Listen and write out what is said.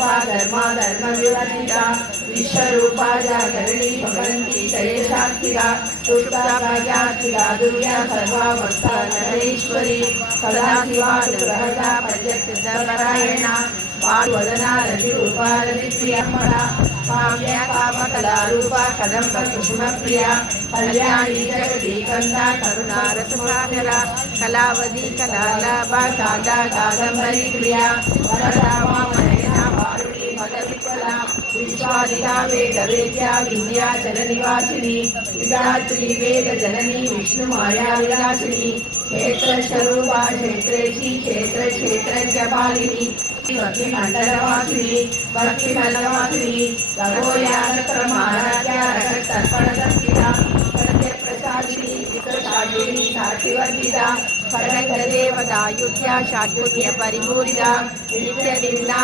स्वरूपा धर्मा धर्मविवर्जिता विश्वरूपा जागरणी भगवन्ति जयशाक्तिका तुष्टाभाग्यात्मिका दुर्या सर्वा भक्ता नरेश्वरी सदाशिवा अनुग्रहदा पंचसिद्धपरायणा पार्वदना रतिरूपा रतिप्रियमणा काम्या कामकलारूपा कदम्ब कुसुमप्रिया कल्याणी जगदीकन्दा करुणा रससागरा कलावती कलालाभा कादा कादम्बरी प्रिया वरदा वामनयना वारुणी मदविकला विश्वादिका वेदवेद्या विद्याचलनिवासिनी विधात्री वेदजननी विष्णुमाया विलासिनी क्षेत्रस्वरूपा क्षेत्रेशी क्षेत्रक्षेत्रज्ञपालिनी भक्तिमण्डलवासिनी भक्तिमण्डलवासिनी रघोयानक्रमाराध्या रगतर्पणदर्शिता सत्यप्रसादिनी विश्वशालिनी साक्षिवर्जिता परदेवता युद्ध्या शाकुन्य परिपूरिता नित्यनिन्दा